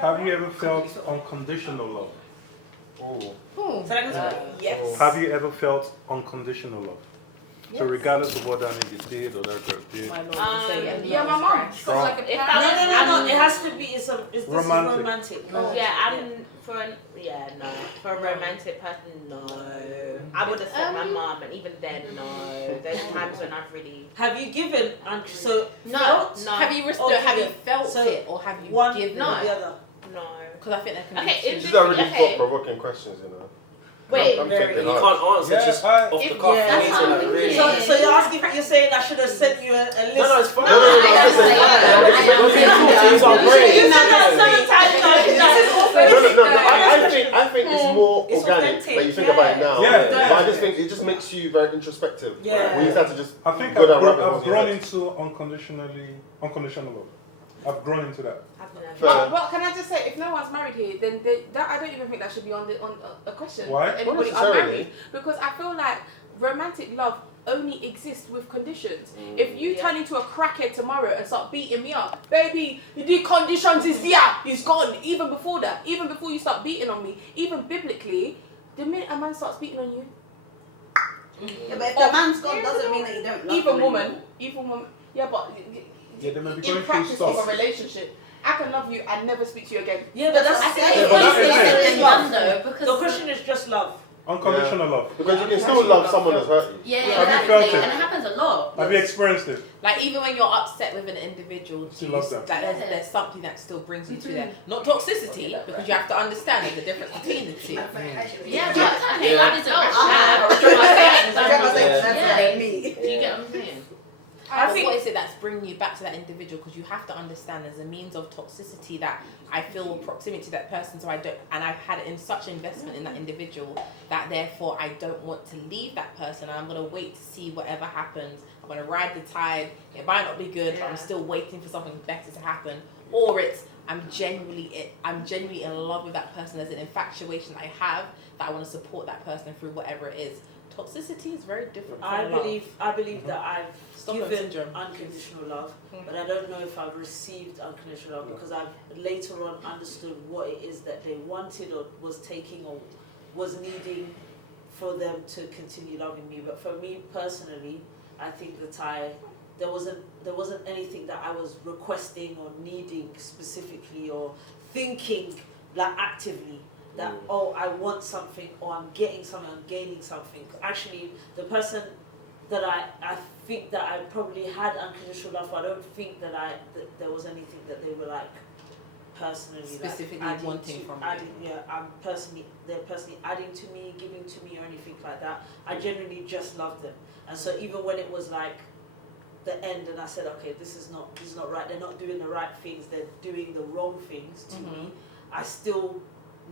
Have you ever felt unconditional love? Oh. Yes. Have you ever felt unconditional love? Yes. So regardless of what that nigga did or that girl did. My Lord, Yeah, my mom. Strong. Like a No. It has to be. This is Romantic. romantic. Oh. Yeah, no. For a romantic person, no. I would have said my mom, and even then, no. There's times when I've really. Have you given? No. Have you felt So it or have you one given? or the other? No. Because I think that can Okay, be if These are really okay. thought-provoking questions, you know. Wait, I'm very- thinking You hard. can't answer just off the cuff. Yeah. You need to, like, really. So you're asking? You're saying I should have sent you a list? No, it's fine. No, I think it's more It's organic. authentic, Like you think about it now. Yeah. But I just think it just makes you very introspective. Yeah. We just have to just I think go down rabbit I've holes. grown into unconditional love. I've grown into that. Fair. But can I just say, if no one's married here, then that I don't even think that should be on a question. Why? Anybody Not necessarily. unmarried, because I feel like romantic love only exists with conditions. If you turn into a crackhead tomorrow and start beating me up, baby, the conditions is it's gone. Even before that, even before you start beating on me, even biblically, the minute a man starts beating on you, Yeah, but if the man's gone, doesn't mean that you don't love even him woman, anymore. yeah, but Yeah, they may be in going through practice of stuff. a relationship, I can love you and never speak to you again. Yeah, but that's I think Yeah, but that is love. though, because The question is just love. Unconditional love. Because you can still love someone that's hurt you. yeah, Have you that's felt the thing, it? and it happens a lot. Have you experienced it? Like even when you're upset with an individual, Still love them. like there's something that still brings you to there. Not toxicity, because you have to understand there's a difference between the two. Yeah, Yeah, but okay, love isn't that's me. Do you get what I'm saying? I think what is it that's bringing you back to that individual? Because you have to understand there's a means of toxicity that I feel proximity to that person, so I don't, and I've had in such investment in that individual that therefore I don't want to leave that person. And I'm gonna wait to see whatever happens. I'm gonna ride the tide. It might not be good, but I'm still waiting for something better to happen. Or it's I'm genuinely in love with that person. There's an infatuation that I have that I want to support that person through whatever it is. Toxicity is very different from I love. believe that I've Stockholm given syndrome. unconditional love, but I don't know if I've received unconditional love because I've later on understood what it is that they wanted or was taking or was needing for them to continue loving me. But for me personally, I think that there wasn't anything that I was requesting or needing specifically or thinking like actively. That I want something or I'm getting something, I'm gaining something. Actually, the person that I think that I probably had unconditional love for, I don't think that there was anything that they were like personally Specifically like adding wanting to, from adding, yeah, they're personally adding to me, giving to me or anything like that. I genuinely just loved them. And so even when it was like the end and I said, okay, this is not right, they're not doing the right things, they're doing the wrong things to me, I still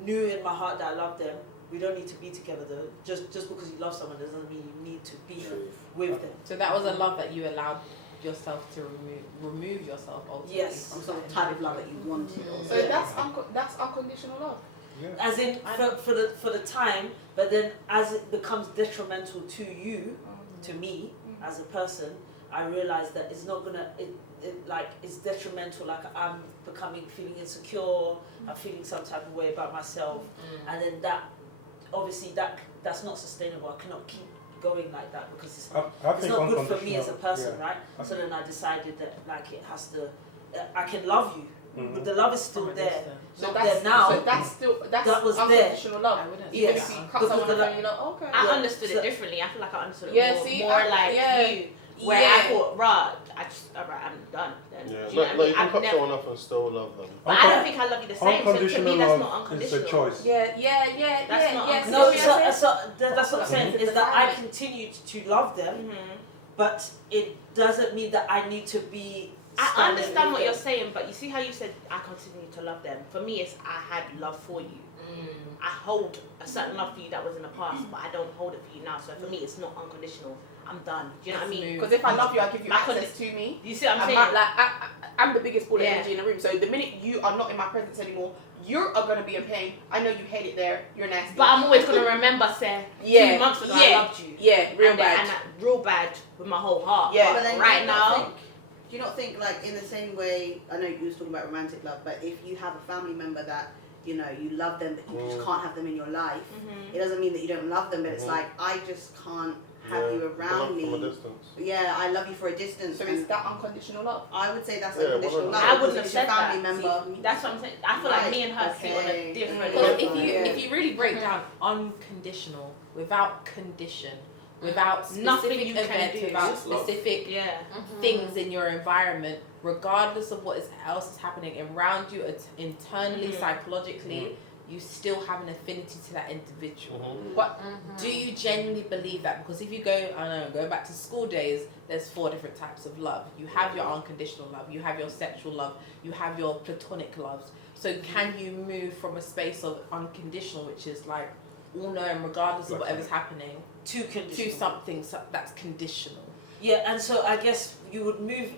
knew in my heart that I loved them. We don't need to be together though. Just because you love someone doesn't mean you need to be with them. So that was a love that you allowed yourself to remove yourself ultimately. Yes. Some sort of type of love that you wanted. So that's unconditional love. Yeah. As in for the time, but then as it becomes detrimental to you, to me as a person, I realize that it's not gonna it's detrimental. Like I'm feeling insecure. I'm feeling some type of way about myself, and then that obviously that's not sustainable. I cannot keep going like that because it's not good for me as a person, right? So then I decided that like it has to. I can love you, but the love is still there. So Not that's there now. So that was unconditional love. I wouldn't. Even Yes. if you cut Because someone the off lo- and you're like, okay. I Yeah, understood so- it differently. I feel like I understood it Yeah, more, see, more like you. Where I thought, right, alright, I'm done. Then. Yeah, Do you know what I mean? you can I've cut never, someone off and still love them. but I don't think I love you the same. So to Unconditional me, that's not love is unconditional. a choice. Yeah. That's not yes. No, yes. so that's what I'm saying is that I Mhm. continued to love them, but it doesn't mean that I need to be. I standing understand with what you're them. saying, but you see how you said I continue to love them. For me, it's I had love for you. I hold a certain love for you that was in the past, but I don't hold it for you now. So for me, it's not unconditional. I'm done. Do you know what I mean? Because if I love you, I give you My access to me. You see what I'm I'm saying? I'm the biggest ball of Yeah. energy in the room. So the minute you are not in my presence anymore, you are gonna be in pain. I know you hate it there. You're nasty. But I'm always gonna remember, say, 2 months ago I loved you. Yeah, real and bad. And real bad with my whole heart. Yeah. But But then right you now, think- Do you not think, like, in the same way, I know you was talking about romantic love, but if you have a family member that, you know, you love them, but you just can't have them in your life, it doesn't mean that you don't love them, but it's like, I just can't have you around me. From a distance. Yeah, I love you for a distance. So is that unconditional love? I would say that's Yeah, unconditional 100%. love. I wouldn't have because it's your said family that. member. See, that's what I'm saying. I feel like me and her see on a different Because level. if you really break down unconditional, without condition, without Nothing specific you can events, do. without Just love. specific Yeah. things in your environment, regardless of what else is happening around you, internally, psychologically, you still have an affinity to that individual. But do you genuinely believe that? Because if you go, I don't know, go back to school days, there's 4 different types of love. You have your unconditional love, you have your sexual love, you have your platonic loves. So can you move from a space of unconditional, which is like all knowing regardless of whatever's happening, to something that's conditional? Yeah, and so I guess you would move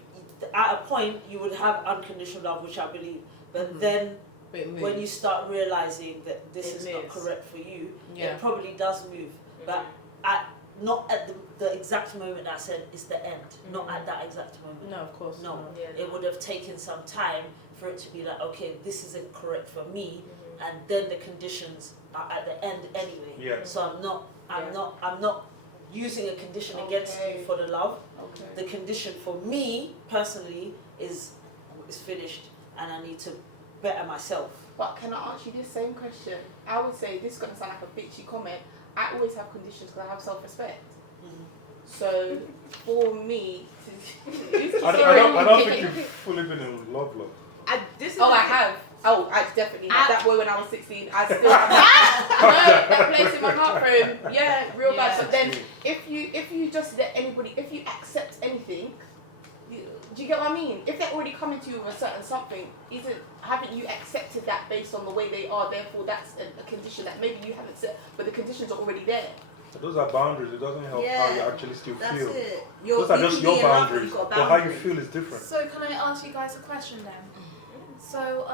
at a point. You would have unconditional love, which I believe, but then when you start realizing that this is not correct for you, it probably does move. But not at the exact moment that I said it's the end. Not at that exact moment. No, of course. No, it would have taken some time for it to be like, okay, this isn't correct for me, and then the conditions are at the end anyway. Yeah. So I'm not using a condition against you for the love. The condition for me personally is finished, and I need to better myself. But can I ask you this same question? I would say, this is going to sound like a bitchy comment, I always have conditions because I have self-respect. So, for me... I don't think you've fully been in love. I have. Oh, I definitely had that boy when I was 16. I still have that place in my heart for him. Yeah, real bad. But then, if you just let anybody, if you accept anything, do you get what I mean? If they're already coming to you with a certain something, haven't you accepted that based on the way they are? Therefore, that's a condition that maybe you haven't set, but the conditions are already there. Those are boundaries. It doesn't help how you actually still feel. It. Those are just your boundaries. But how you feel is different. So can I ask you guys a question then? So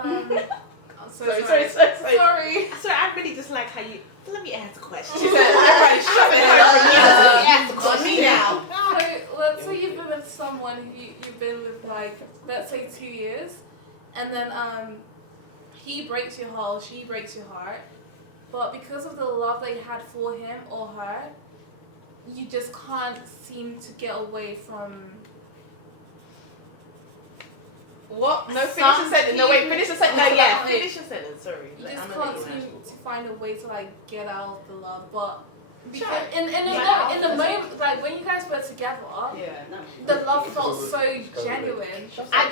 Sorry. Sorry, I really just like how you. Let me ask a question. She said, everybody shut it down. On me now. So let's say you've been with someone who you've been with, like, let's say 2 years, and then he breaks your heart, she breaks your heart, but because of the love that you had for him or her, you just can't seem to get away from. What? No, finish the sentence. No, wait, finish the sentence. No, yeah, finish your sentence. Sorry. You just can't seem to find a way to, like, get out of the love, but because in the moment, like, when you guys were together, the love felt so genuine. I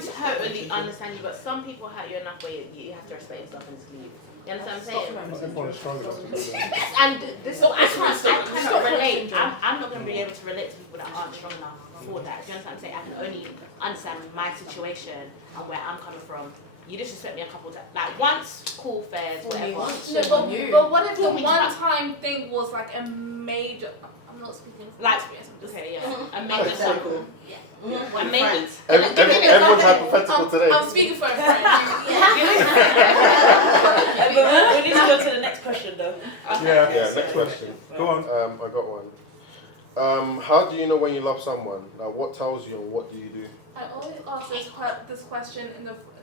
totally understand you, but some people hurt you enough where you have to respect yourself and just leave. You understand what I'm saying? Everyone is strong enough to do that. And this, I cannot relate. I'm not going to be able to relate to people that aren't strong enough for that. Do you understand what I'm saying? I can only understand my situation and where I'm coming from. You disrespect me a couple times. Like once, cool, fairs, whatever. No, but what if the one-time thing was like a major... I'm not speaking from like, experience. okay, yeah. A major example. A major... Everyone's hypothetical today. I'm speaking for a friend. We need to go to the next question though. Yeah, next question. Go on. I got one. How do you know when you love someone? Like, what tells you and what do you do? I always ask this question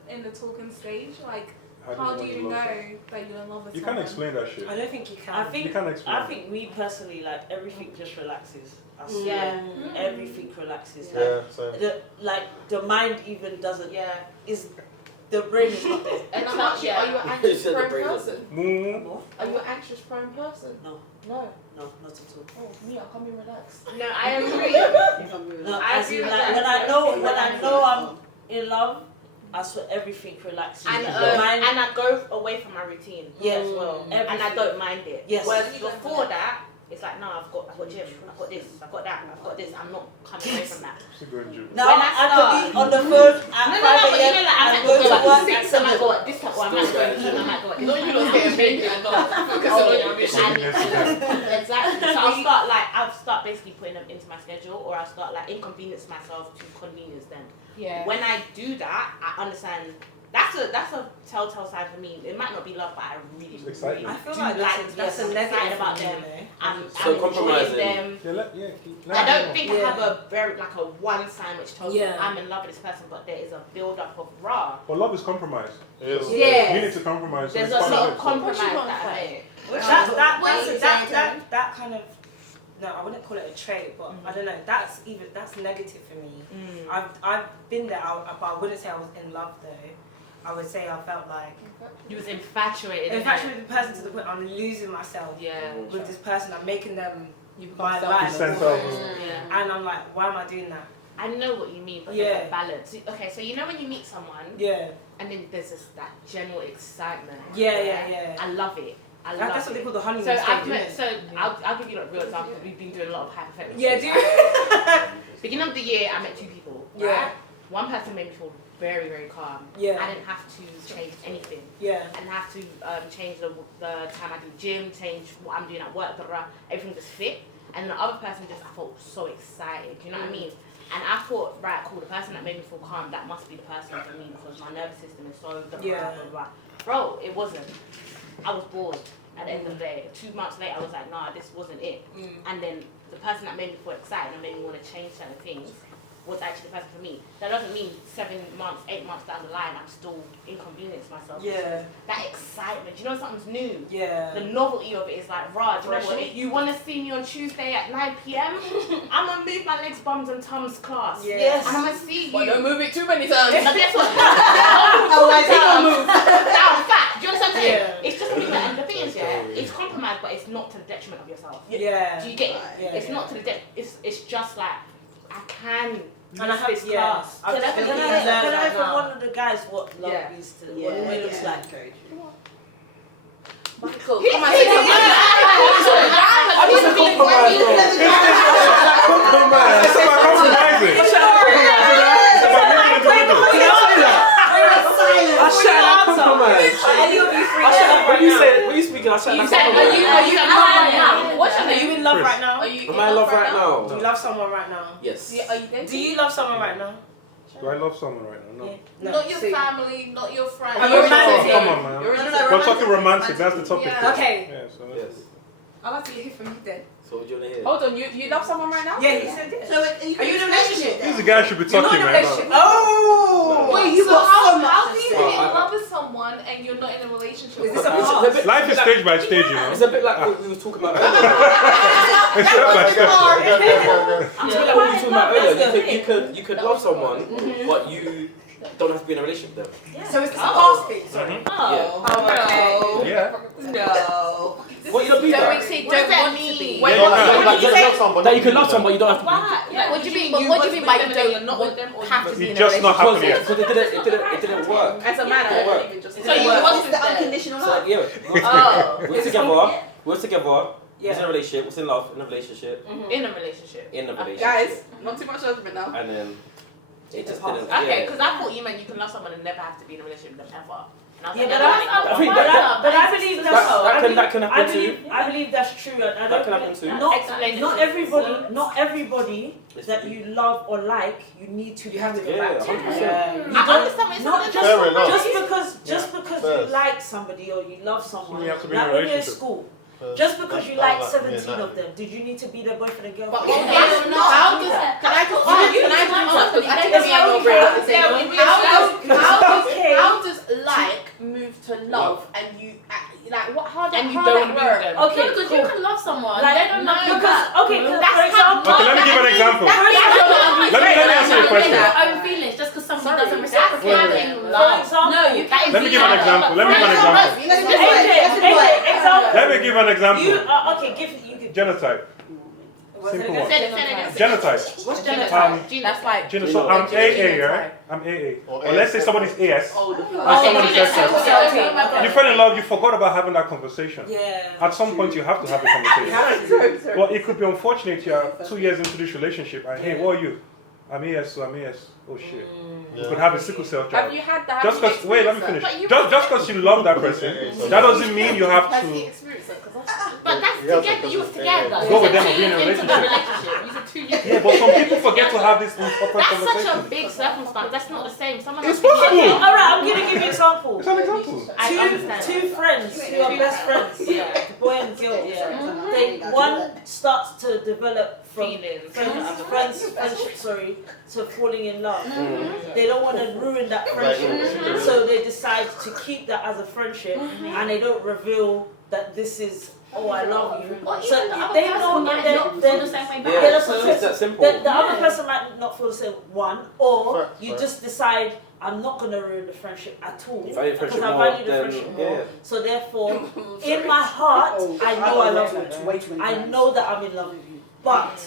in the talking stage, like, how do you know that you're in love with You someone? can't explain that shit. I don't think you can. You can't explain. I think me personally, like, everything just relaxes. I swear. Yeah. Everything relaxes. Yeah, same. The mind even doesn't. Yeah. The brain is not there. And I'm actually, are you an anxious said the prone brain person? Mm. Are you an anxious prone person? No. No. No, not at all. Oh, me, I'll come in relaxed. No, I agree. No, I as agree in, with like, that. when I know I'm in love, I swear everything relaxes. And The mind, I go away from my routine as well. And I everything. don't mind it. Yes. Whereas before that, it's like, no, I've got gym, I've got this, I've got that, I've got this. I'm not coming away from that. Still going gym. Now When I I could be on the phone at 5 but you know, a.m. like, I and might go go to like work 6, I might go at this time, or I might go at 8, I might go at this. No, you don't get a and not focus on your mission. Exactly. So I'll start basically putting them into my schedule, or I'll start like inconvenience myself to convenience them. Yeah. When I do that, I understand That's a telltale sign for me. It might not be love, but I really exciting. really I feel do like like that's a I'm negative excited about for them. me, I'm So enjoying compromising. them. Yeah, let I me don't know. think I have a very like a one sign which tells me Yeah. I'm in love with this person, but there is a build up of raw. But love is compromise. Yes. So Yes. you need to compromise. so There's it's a part of lot it, of so- compromise What you that I want? make. That kind of, no, I wouldn't call it a trait, but I don't know. That's negative for me. I've been there, but I wouldn't say I was in love though. I would say I felt like You was infatuated. infatuated with the person to the point I'm losing myself Yeah. with this person. I'm making them You my become life, Percent of- Yeah. and I'm like, why am I doing that? I know what you mean, but Yeah. there's a balance. Okay, so you know when you meet someone Yeah, and then there's this that general excitement. yeah. I love it. I love That's what they it. call the honeymoon So stage. I've isn't met. it? So I'll give you like real example. We've been doing a lot of hypotheticals. Yeah, do Beginning of the year, I met two people. Yeah. Right? One person made me feel very, very calm. Yeah. I didn't have to change anything. Yeah. I didn't have to change the time I do gym, change what I'm doing at work, everything just fit. And the other person just, I felt so excited. Do you know what I mean? And I thought, right, cool, the person that made me feel calm, that must be the person for me because my nervous system is so Yeah. Bro, it wasn't. I was bored at the end of the day. 2 months later, I was like, nah, this wasn't it. And then the person that made me feel excited and made me want to change certain things was actually the person for me. That doesn't mean 7 months, 8 months down the line, I'm still inconveniencing myself. Yeah. That excitement, you know something's new. Yeah. The novelty of it is like, rah, do you know what? If you want to see me on Tuesday at 9 p.m, I'm going to move my legs, bums and tums class. Yes. And I'm going to see you. But don't move it too many times. But guess what? Otherwise, it will move. Now, fact, do you understand what I'm saying? Yeah. It's just something that, and the thing is, yeah, it's compromise, but it's not to the detriment of yourself. Yeah. Do you get it? Yeah, It's not to the it's just like, I can And I have this yeah. class. I've Can I definitely learned that from now. one of the guys what love Yeah. is to what it looks like? Michael, He- come on, he- say he- something. I need to compromise, bro. Compromise. It's about compromising. It's about meeting in the middle. I shut up, compromise. Any of you three When you speaking, I shut You up. said, are you in love right now? What's your Are you name? in love Chris. right now? Are you Am I in love right now? Do you love someone right now? Yes. Are you dating? Do you love someone right now? Do I love someone right now? No. No. Not your family, not your friends. Are you romantic? Come on, man. We're talking romantic. That's the topic. Yeah. Okay. Yeah, so Yes. I'd like to hear from you then. So what do you want to hear? Hold on, you love someone right now? Yeah, he said yes. So are you in a relationship? He's the guy who should be talking, man. Oh! Wait, You've so got so much how to do you say. get in love with someone and you're not in a relationship Is with this a them? past? Life is stage by stage, you know. It's a bit like what we were talking about earlier. It's step by step. It's a bit like what we were talking about That's earlier. the You could love someone, but you don't have to be in a relationship with them. So it's a past thing. Sorry. Oh, Yeah. No. What you don't do Don't that? say What does don't that want to mean? be. Wait, Yeah, Like, what you did you can say? love someone, That you can love someone, but you don't have to be. Like, what do you mean? But what do you mean by you don't not with them or have to be You're in a just not relationship? happy yet. Because it didn't work. As a man, I Yeah. don't even just. So you What's wasn't the there. unconditional So love? like, yeah, Oh. we're together. We're together. Yeah. We're in a relationship. We're in love. In a relationship. In a relationship. In a relationship. Guys, not too much judgment now. And then it just past. didn't. Okay, Yeah. because I thought you meant you can love someone and never have to be in a relationship with them ever. And I was Yeah, like, but no, I think that- But I believe that can happen too. I believe that's true. And I That don't can happen too. Explain Not it. everybody that you love or like, you need to have with your Yeah, back to. 100%. You I don't- understand what not it's just Fair enough. just because Fair. you like somebody or you love someone. You have to be in a like when you're in relationship. school. Just because you That's like like 17 being of them, did you need to be their boyfriend and But girlfriend? what how does can I just ask? Can I just ask? Because I think It's me and your okay. brain are the same. Okay. How does like move to love and you like what? How And you how don't that want to be work? with them. Okay, Because cool. you can love someone. Like, They don't know because, that. okay, That's for example, Okay, let me give an example. That's Let me answer your question. your own feelings just because somebody doesn't reciprocate. Wait, it. for Love. example, No, you can't. Let me give an example. Let me give an example. example. Let me give an example. You okay? You could. Genotype. What's Simple it one. again? Genotype. What's genotype? That's like. So I'm AA, right? I'm AA. Or Or let's say somebody's AS. Oh, And someone is SS. Okay. You fell in love, you forgot about having that conversation. Yeah. At some point, you have to have a conversation. Well, it could be unfortunate you're 2 years into this relationship, and hey, what are you? I'm AS, so I'm AS. Oh shit. You could have a sickle cell Have child. you had that? Just because, wait, let me finish. Just because you love that person, Yeah, that doesn't mean you have Has he to. experienced it? 'Cause But that's He has together. a You was consistent- together. Go with them or You be in a into the relationship. You said 2 years. Yeah, but some people forget to have this important That's conversation. such a big circumstance. That's not the same. Someone It's else- possible. Okay, all right, I'm gonna give you an example. It's an example. I understand. Two friends who are best friends, the boy and girl. They one starts to develop from Feelings. friendship, to falling in love. They don't want to ruin that friendship, so they decide to keep that as a friendship, and they don't reveal that this is. Oh, I love you. So they know that they're the same way. Yeah, so it's that simple. The other person might not feel the same one, or you just decide I'm not gonna ruin the friendship at all because I value the friendship more. So therefore, in my heart, I know I love you. I know that I'm in love with you. But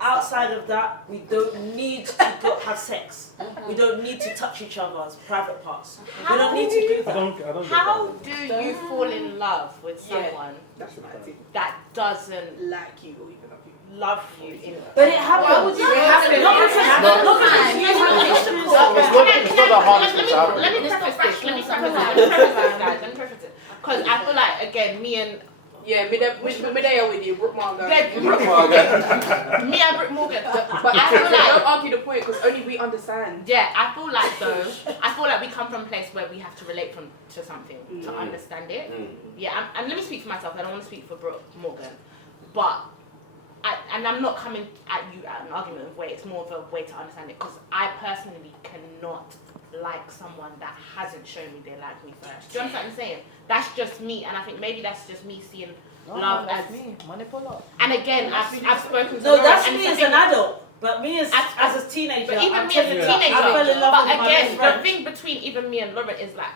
outside of that, we don't need to have sex. We don't need to touch each other's private parts. We don't need to do that. I don't How do you fall in love with someone that doesn't like you or even love you? love you? But it happens. It happens. It's not the hardest thing to happen. Let me preface this. Let me preface this. Because I feel like, again, me and Yeah, me there with you, Brooke Morgan. me and Brooke Morgan. But I feel like don't argue the point because only we understand. Yeah, I feel like we come from a place where we have to relate to something to understand it. Yeah, and let me speak for myself. I don't want to speak for Brooke Morgan, but I'm not coming at you at an argument of way. It's more of a way to understand it because I personally cannot like someone that hasn't shown me they like me first. Do you understand what I'm saying? That's just me, and I think maybe that's just me seeing love as me. Manipulate. And again, I've spoken to No, Lauren, that's and me it's as the an thing- adult. But me as a teenager, But even I'm me as a telling you, teenager, I fell in love but with my best again, friend. the thing between even me and Lauren is like,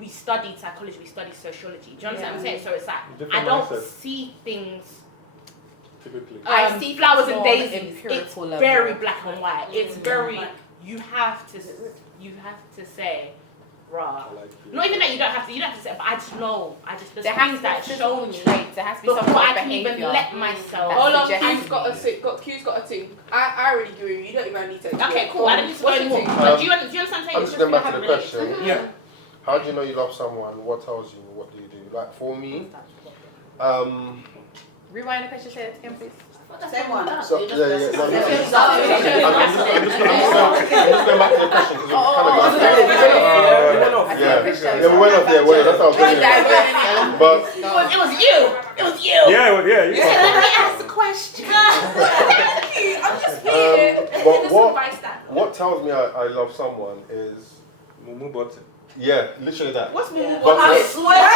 we studied psychology, we studied sociology. Do you understand what I'm saying? So it's like, I Different don't mindset. see things, Typically. I see flowers things and more on an daisies. It's empirical level. very black and white. It's very, you have to say, rah. I like you. Not even that you don't have to say, but I just know, there's There has things to that be show physical me traits. There has to be some before sort I of can even behaviour. let myself. Hold on, Suggest- Q's got a thing. I already agree with you. You don't even need to. Okay, cool. I don't need to go What's your anymore. thing? But do you understand what I'm saying? I'm It's just going we back to have the a relationship. question. Yeah. How do you know you love someone? What tells you? What do you do? Like for me, Rewind the question. Say it again, please. Same one. so yeah, no, Yeah. I'm just going back to the question because we kind of yeah, we went off there. That's how I was going. But It was you. It was you. Yeah. You You said, let me ask the question. I'm just here. but what tells me I love someone is Mumu button. literally that. What's Mumu? But- I swear.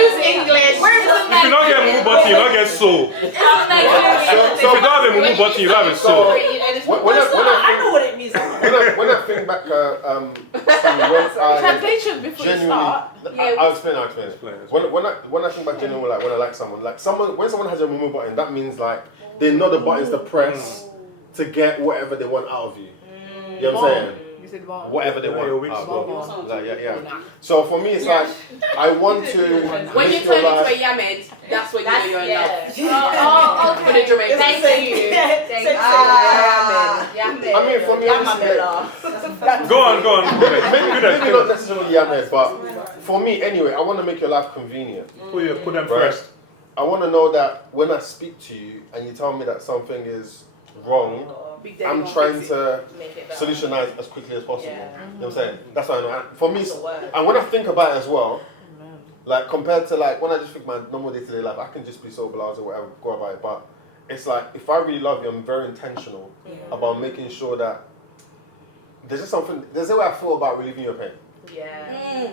Use English. If you don't get Mumu button, you don't get soul. If you don't have a Mumu button, you don't have a soul. I know what it means. When I think back to when I Translation before you start. I'll explain. When I think back genuinely, like when I like someone, when someone has a Mumu button, that means like they know the buttons to press to get whatever they want out of you. You know what I'm saying? You said bomb. Whatever they want. Your weak out spot. of you. Like, yeah. So for me, it's like I want to. When you live your turn into a life. Yamed, that's when you know you're in love. Oh, For the Jamaican. Thank you. I mean, for me, honestly, Go on. maybe not necessarily Yamed, but for me anyway, I want to make your life convenient. Put them Right. first. I want to know that when I speak to you and you tell me that something is wrong, I'm trying to solutionize as quickly as possible. Yeah. You know what I'm saying? That's what I know. And for me, and when I think about it as well, like compared to like when I just think my normal day-to-day life, I can just be so blasé or whatever, go about it. But it's like if I really love you, I'm very intentional about making sure that there's a way I feel about relieving your pain. Yeah.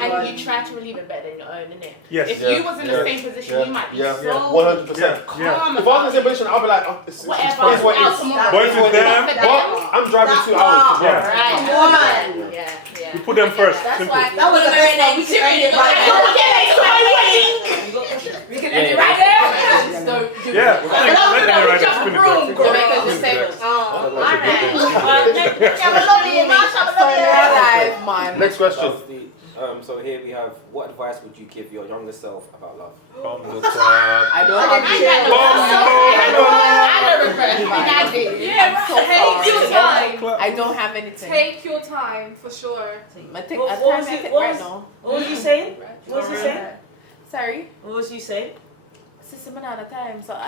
And you try to relieve it better than your own, innit? Yes. If you was in the same position, you might be so 100%. calm. If I was in the same position, I'll be like, oh, it's Whatever. what it is. But if it's them, I'm driving 2 hours to work. Right. Yeah. you put them first. Simple. That was the best one. We can end it right now. We can end it right there. Yeah. Let them right there. Spin it there. Jamaican just say, Next question. So here we have, what advice would you give your younger self about love? I don't have Take your time. I don't have anything. Take your time for sure. I think What at was times I it- think what right was- now. What was you saying? What was you saying? Sorry? What was you saying? Sister man at the time, so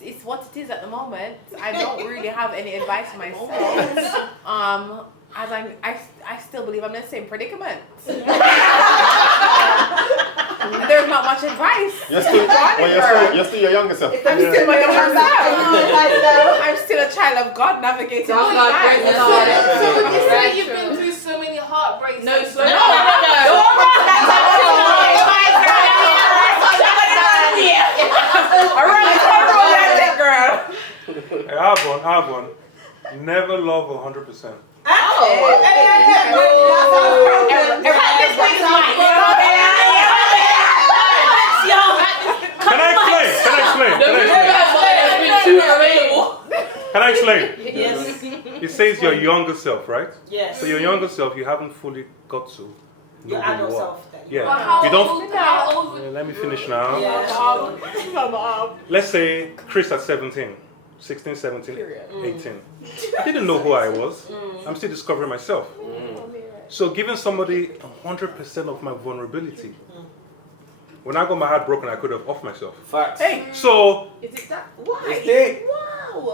it's what it is at the moment. I don't really have any advice for myself. As I still believe I'm in the same predicament. There's not much advice. You're still your younger self. I'm still my younger self. I'm still a child of God navigating through life. So would you say you've been through so many heartbreaks? No, slow No. I have one. Never love 100%. Can I explain? Yes. It says your younger self, right? Yes. So your younger self, you haven't fully got to know Your who adult you are. self then. Yeah. But how You don't. old? How old? Let me finish now. Yeah. Let's say Chris at 17, 16, 17, 18. Didn't know who I was. I'm still discovering myself. So giving somebody 100% of my vulnerability. When I got my heart broken, I could have off myself. Facts. So, Is it that? It's deep.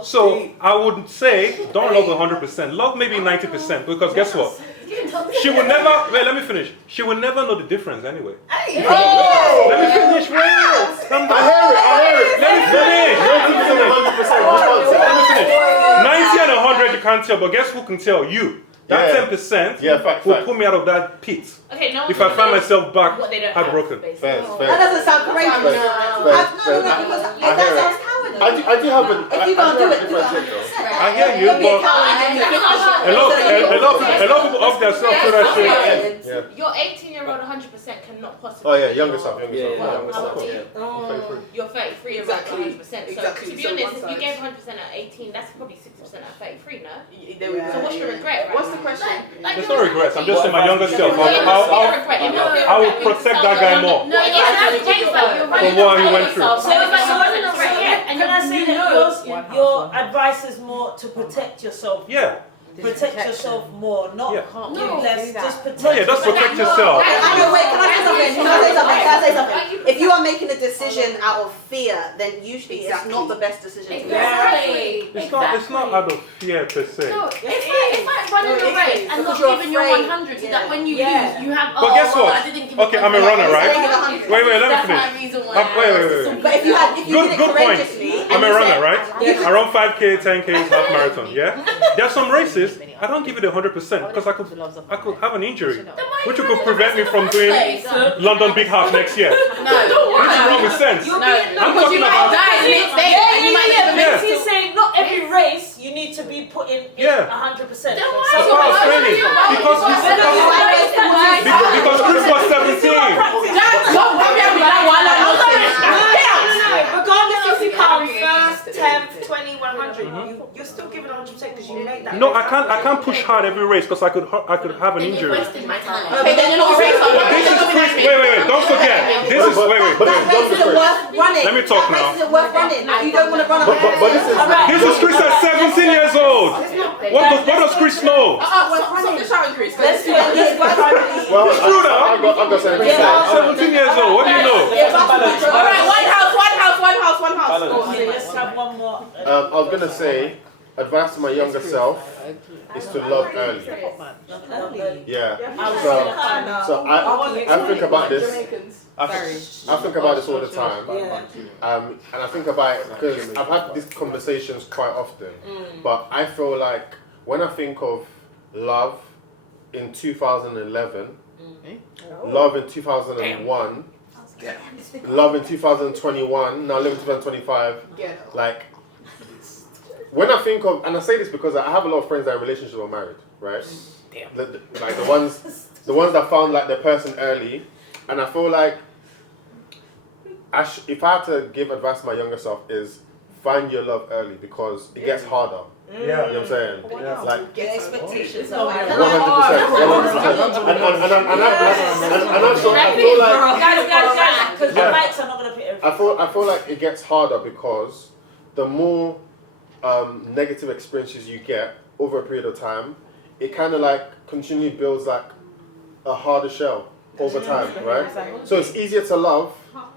so I would say don't love 100%. Love maybe 90% because guess what? She will never. Wait, let me finish. She will never know the difference anyway. Let me finish. Wait. Calm down. I hear it. Let me finish. Let me finish. 90 and 100 you can't tell, but guess who can tell? You. That 10% will pull me out of that pit. Okay, no. If I find myself back what they don't heartbroken. have, Fair. That doesn't sound courageous. Fair. Because that sounds cowardly. I do have a. If you can't do it, do it. I hear you, but a lot of people off their self to that shit. Yeah. Your 18-year-old 100% cannot possibly. Oh yeah, younger self. Yeah. You're 33 years old, 100%. So Exactly. to be honest, if you gave 100% at 18, that's probably 60% at 33, no? There we go. So what's your regret, right? What's the question? There's no regrets. I'm just saying my younger self. I would protect that guy more. No, it's not the case though. You're For what he went through. So it's like you're running a regret and Can I say you that know. your advice is more to protect yourself? Yeah. Protect yourself more, not Yeah. give less. Just protect. No, yeah, just protect yourself. Wait, can I say something? If you are making a decision out of fear, then usually it's not the best decision to make. Exactly. It's not out of fear per se. No, it's like running a race and not giving your 100 so that when you lose, you have. But guess what? I didn't give Okay, I'm a runner, right? Wait, let me That's finish. my reason why. Wait. But if you did it Good point. courageously, I'm a runner, right? I run 5K, 10K, half marathon, yeah? There are some races, I don't give it 100% because I could have an injury, which could prevent me from doing London Big Half next year. Which is wrong with sense. I'm talking about... He's saying not every race you need to be put in 100%. That's why I was training. Because Chris was 17. Regardless if you come first, 10th, 20, 100, you're still giving 100% because you made that. No, I can't push hard every race because I could have an injury. But this is Chris. Wait. Don't forget. This is wait. That race isn't worth running. Let me talk now. That race isn't worth running. You don't want to run a race. But This is Chris at 17 years old. What does Chris know? Let's do it. well, It's true now. I'm gonna say 17 years old. What do you know? Alright, one house. Let's have one more. I was gonna say, advice to my younger self is to love early. Yeah. So I think about this. I think about this all the time. And I think about it because I've had these conversations quite often. But I feel like when I think of love in 2011, love in 2001, love in 2021, now living in 2025, like when I think of, and I say this because I have a lot of friends that are in relationships or married, right? Like the ones that found like their person early, and I feel like if I had to give advice to my younger self is find your love early because it gets harder. Yeah. You know what I'm saying? Like Get expectations. 100%. And I feel like Guys, because the mics are not going to put everything. I feel like it gets harder because the more negative experiences you get over a period of time, it kind of like continually builds like a harder shell over time, right? So it's easier to love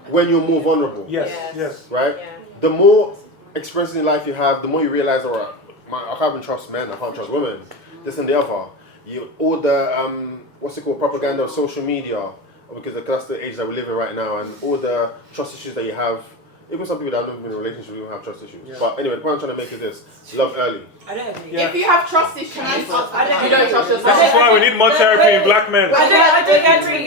when you're more vulnerable. Yes. Right? Yeah. The more experiences in life you have, the more you realize, alright, I can't even trust men, I can't trust women, this and the other. All the, what's it called, propaganda of social media, because that's the age that we live in right now, and all the trust issues that you have. Even some people that have never been in a relationship don't have trust issues. Yeah. But anyway, the point I'm trying to make is this: love early. I don't agree. Yeah. If you have trust issues, you don't trust yourself. This is why we need more therapy in black men. I don't agree.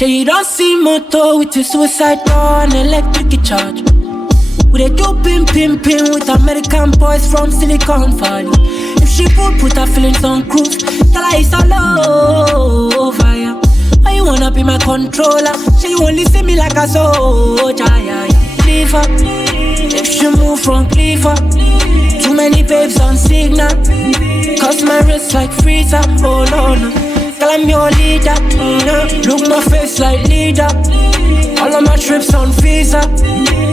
You don't see motor with a suicide door and electric charge. We they do pim with American boys from Silicon Valley. If she put her feelings on cruise, tell her it's all over, yeah. Why you wanna be my controller? She only see me like a soldier, yeah. Leave her, if she move from Cleaver. Too many babes on signal, cause my wrist like freezer, oh no. Girl, I'm your leader, look my face like leader. All of my trips on visa,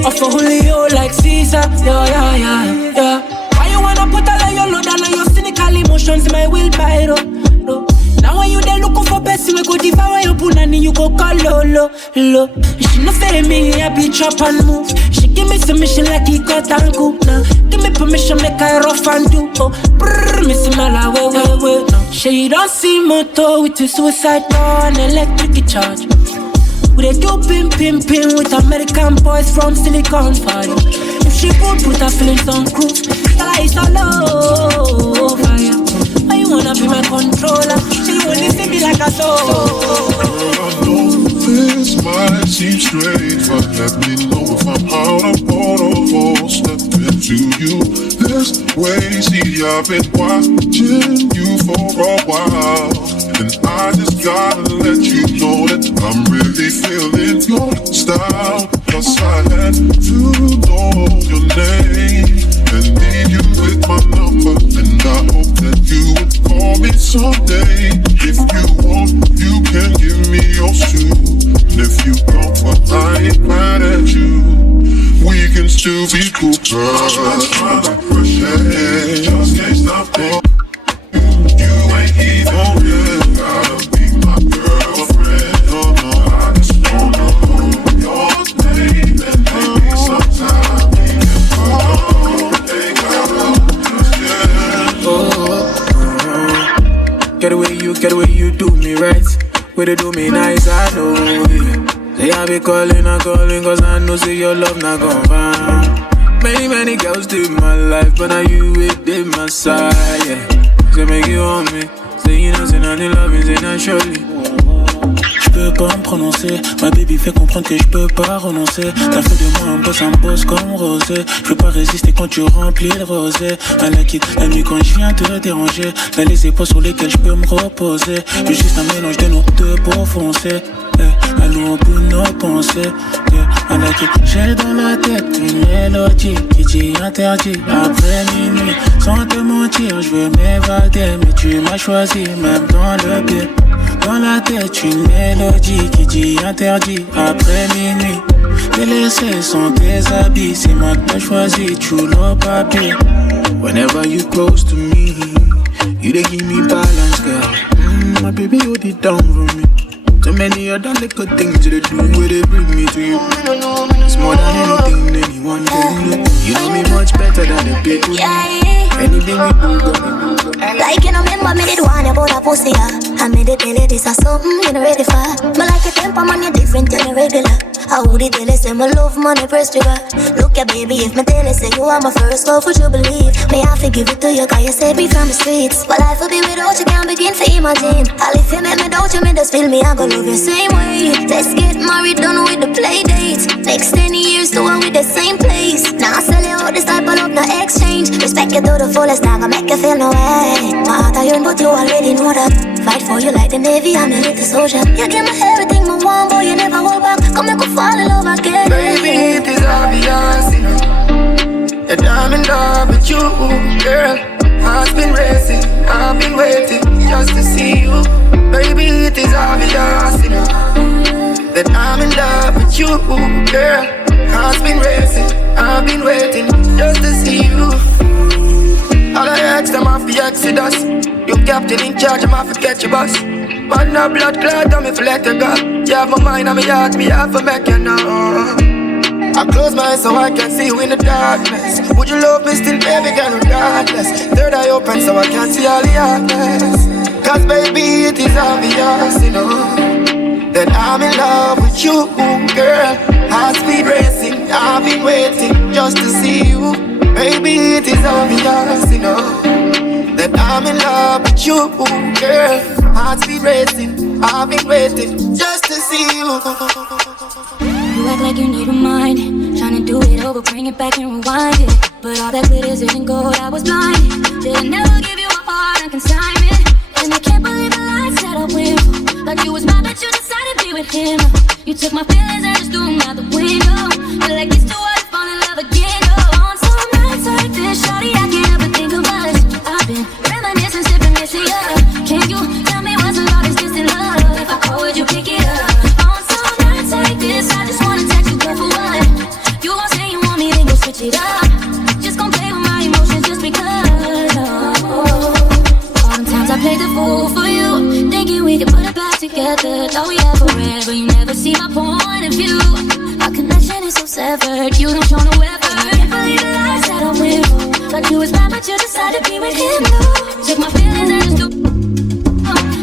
off a Julio like Caesar. Yeah. Why you wanna put all of your load and all your cynical emotions in my wheelbarrow? No. Now when you there looking for person, we go devour your punani, you go call Lolo. She no say me, I be chop and move. She give me submission like he got and cool. Now give me permission, make I rough and do. Oh, brrr, missing my la way. No. She don't see motor with a suicide door and electric charge. We they do pim with American boys from Silicon Valley. If she put her feelings on cruise, tell her it's all over, yeah. Why you wanna be my controller? She only see me like a soul. I know this might seem strange, but let me know if I'm out of order or step into you this way. See, I've been watching you for a while, and I just gotta let you know that I'm really feeling your style. Plus I had to know your name and leave you with my number, and I hope that you would call me someday. If you want, you can give me yours too, and if you don't, well I ain't mad at you. We can still be cool, hey, just can't stop it. You ain't even real, gotta be my girlfriend. No, I just don't know your name, and maybe sometime we can Get the way you do me right. Way they do me nice, I know it. Say I be calling, cause I know say your love not gon' find. Many girls did my life, but now you did my side, yeah. Say make you on me. Say you know, say nothing loving, say not surely. J'peux pas me prononcer, ma baby fait comprendre que j'peux pas renoncer. T'as fait de moi un boss comme Rosé. J'peux pas résister quand tu remplis le rosé. À la quitte, la nuit quand j'viens te déranger. T'as les épaules sur lesquelles j'peux me reposer. J'ai juste un mélange de nos deux pour foncer. Allons au bout de nos pensées. À la quitte, j'ai dans la tête une mélodie qui dit interdit après minuit. Sans te mentir, j'veux m'évader, mais tu m'as choisi même dans le pied. Dans la tête une mélodie qui dit interdit après minuit. T'es laissé sans tes habits, c'est moi que t'as choisi, true love papier. Whenever you close to me, you dey give me balance, girl. My baby, hold it down for me. So many other little things they do where they bring me to you. It's more than anything anyone can do. You know me much better than the people. Anything we do, go. Like you know, remember me did one about a pussy, I made it tell you this is something you know ready for. But like your temper, man, you're different than your regular. I would it tell you, say my love, money, press trigger. Look at baby, if me tell you, say you are my first love, would you believe? May I forgive it to you, cause you saved me from the streets. But life will be without you, can't begin to imagine. All if you make me doubt you, me just feel me, I go love you same way. Let's get married, done with the play dates. Next 10 years, doing with the same place. Now I sell you out this type of love, no exchange. Respect you to the fullest, I gon' make you feel no way. My heart I yearn, but you already know that. Fight for you like the Navy, I'm a little soldier. You give me everything, my one boy, you never hold back. Come make me fall in love again. Baby, it is all obvious, you know, that I'm in love with you, girl. Heart's been racing, I've been waiting just to see you. Baby, it is obvious, you know, that I'm in love with you, girl. Heart's been racing, I've been waiting just to see you. All I ask them off the Exodus. You captain in charge, I'm off to catch your bus. But no blood clot, I'm if let you go. You have my mind and my heart, me have to make you know. I close my eyes so I can see you in the darkness. Would you love me still, baby, girl, regardless? Third eye open so I can see all the darkness. Cause baby, it is obvious, you know, that I'm in love with you, girl. Heart speed racing, I've been waiting just to see you. Baby, it is obvious, you know, that I'm in love with you, girl. Heart speed racing, I've been waiting just to see you. You act like you need a mind, trying to do it over, bring it back and rewind it. But all that glitters isn't gold, I was blind. Didn't never give you a heart on consignment. And I can't believe the lies that I went for. Like you was mad that you decided to be with him. You took my feelings and just threw them out the window. Feel like it's too hard to fall in love again. Oh, on some nights like this, shawty, I can't ever think of us. I've been reminiscing, sipping, missing ya. Can you tell me what's the longest distant love? If I call, would you pick it up? On some nights like this, I just wanna text you, girl, for what? You gon' say you want me, then go switch it up. Just gon' play with my emotions just because. Oh, all the times I played the fool for you, thinking we could put it back together. Thought we had forever, you never see my point of view. Our connection is so severed, you don't show no effort. Can't believe the lies that I went for. Thought you was mine, but you decided to be with him. Took my feelings and just do.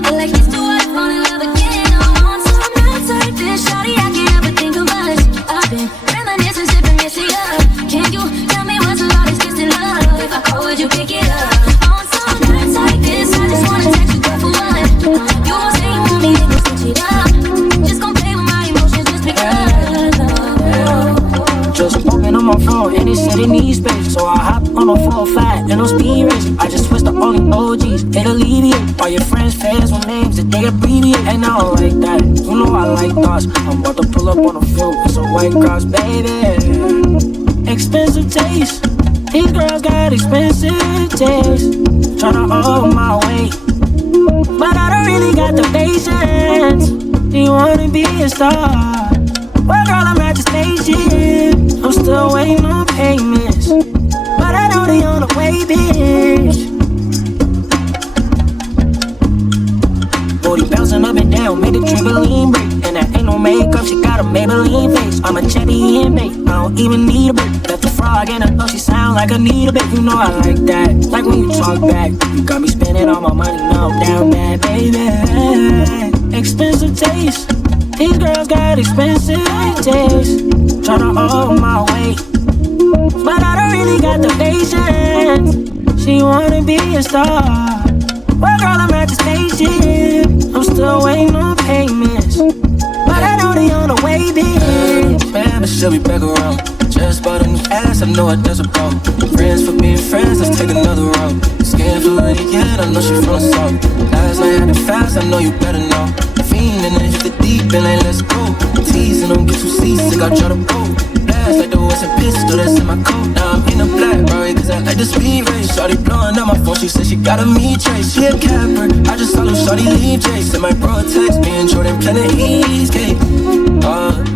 Feel like it's too hard to fall in love again. Oh, on some nights like this, shawty, I can't ever think of us. I've been reminiscing, sipping, missing ya. Can you tell me what's the longest distant love? If I call, would you pick it up? On some nights like this, I just wanna text you, girl, for what? You gon' say you want me, then go switch it up. Just gon' play with my emotions just because. Just open on my phone and it said it needs space. So I hop on a 405 and no speed race. I just switched to only OGs, it alleviate all your friends, fans with names that they abbreviate. And I don't like that, you know I like thoughts. I'm about to pull up on the field with some white cross, baby. Expensive taste, these girls got expensive taste. Tryna hold my weight, but I don't really got the patience. Do you wanna be a star? Well, girl, I'm at your spaceship. I'm still waiting on payments, but I know they on the way, bitch. Booty bouncing up and down, made the trampoline break. And that ain't no makeup, she got a Maybelline face. I'm a chatty and bait, I don't even need a break. Left a frog in her throat, she sound like Anita, babe. You know I like that, like when you talk back. You got me spending all my money, now I'm down bad, baby. Expensive taste, these girls got expensive taste. Tryna hold my weight, but I don't really got the patience. She wanna be a star. Well, girl, I'm at the spaceship. I'm still waiting on payments, but I know they on the way, bitch. Man, I should be back around. Just bought a new ass, I know it doesn't blow. Friends for being friends, let's take another road. Scared for it again, I know she from the south. Last night had it fast, I know you better know. Fiendin' and hit the deep and like, let's go. Teasing them, get too seasick, I try to go. Blast like the Western pistol that's in my coat. Now I'm in a black Rari, cause I like the speed race. Shawty blowing up my phone, she said she got a me trace. She a capper, I just follow Shawty leave Jace. And my bro text me and Jordan playing Eastgate.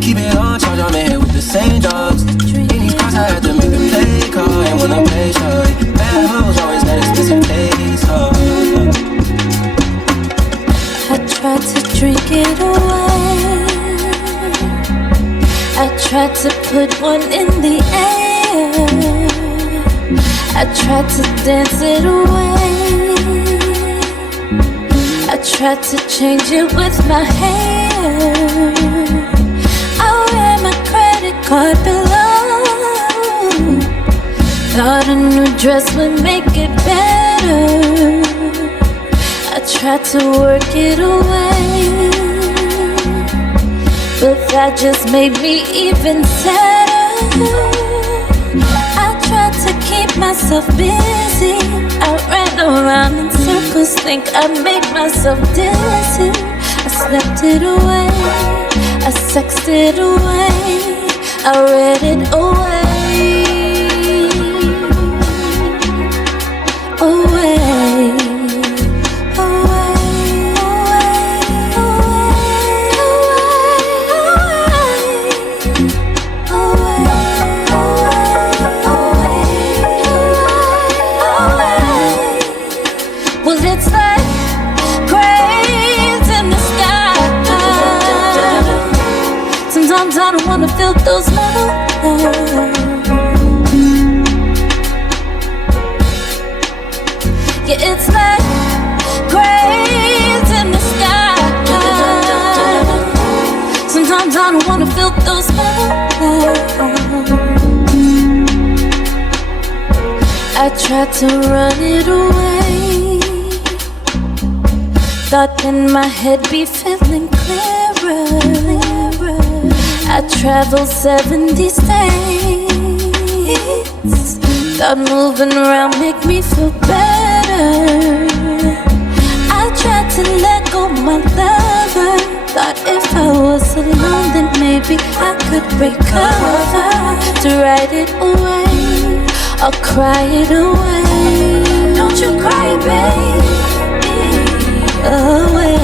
Keep it on charge, I'm in here with the same dogs. In these cars I had to make a play call. And when I play Shawty, bad hoes always got expensive taste. I tried to drink it away. I tried to put one in the air. I tried to dance it away. I tried to change it with my hair. I wear my credit card below. Thought a new dress would make it better. I tried to work it away, but that just made me even sadder. I tried to keep myself busy. I ran around in circles, think I made myself dizzy. I slept it away, I sexed it away. I read it away. Well, it's like cranes in the sky. Sometimes I don't wanna feel those metal hands. Yeah, it's like cranes in the sky. Sometimes I don't wanna feel those metal hands. I tried to run it away. Thought in my head be feeling clearer. I traveled 70 states. Thought moving around make me feel better. I tried to let go my lover. Thought if I was alone then maybe I could recover. To write it away or cry it away. Don't you cry, baby. Away.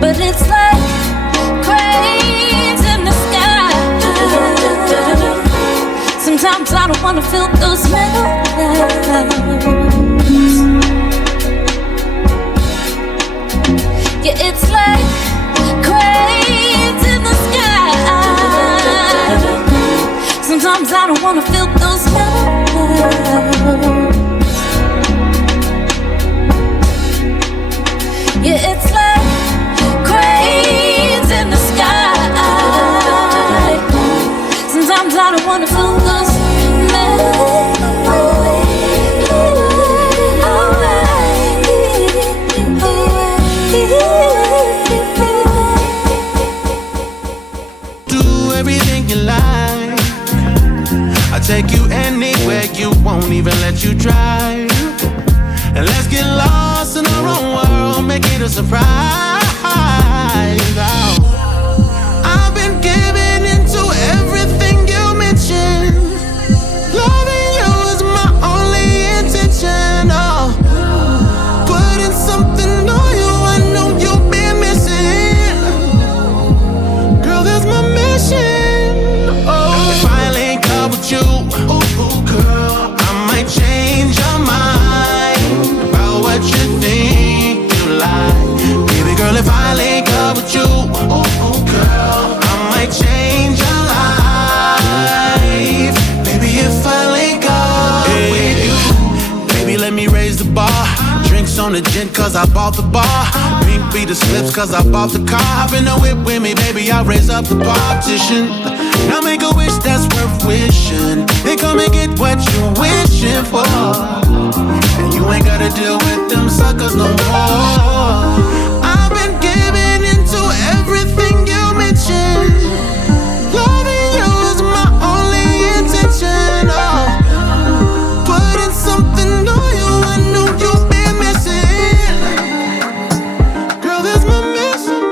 But it's like cranes in the sky. Sometimes I don't wanna feel those metal clouds. Yeah, it's like cranes in the sky. Sometimes I don't wanna feel those metal clouds. Yeah, it's like cranes in the sky. Sometimes I don't wanna feel those metal. Everything you like, I'll take you anywhere you won't even let you drive. And let's get lost in our own world, make it a surprise. I've been giving into everything you mentioned. Loving you is my only intention. Oh, putting something on you I know you've been missing. Girl, that's my mission. Oh, if I link up with you, ooh, girl, I might change your mind about what you think you like. Baby girl, if I link up with you, ooh, girl, I might change your life. Baby, if I link up with you, baby, let me raise the bar. Drinks on the gin cause I bought the bar. Pink be the slips cause I bought the car. Hop in the whip with me, baby, I'll raise up the partition. Now make a wish that's worth wishing. Then come and get what you're wishing for. And you ain't gotta deal with them suckers no more. I've been giving into everything you mentioned. Loving you is my only intention. Oh, putting something on you I knew you've been missing. Girl, that's my mission.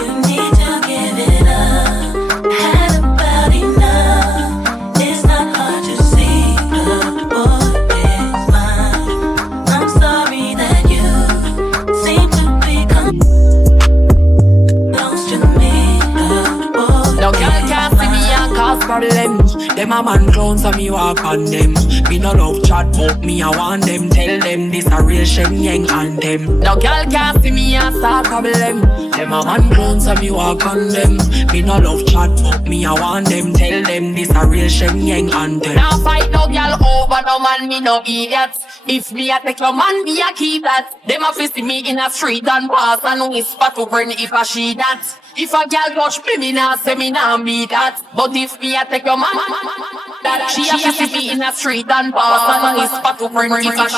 You need to give it up. Had about enough. It's not hard to see. The boy is mine. I'm sorry that you seem to become close to me. No girl can't see me and cause problems. Them a man clowns so me walk on them. Me no love chat but me I want them. Tell them this a real Shenyang anthem. No girl can't see me and start problem. Them a man clowns so me walk on them. Me no love chat but me I want them. Tell them this a real Shenyang anthem. Now fight no girl over no man, me no idiot. If me a take your man, me a keep that. Them a fi see me in a street and pass and whisper to friend if I she that. If a girl touch me, me nah say me nah be that. But if me a take your man, that she a see me in a street and pass and whisper to friend if I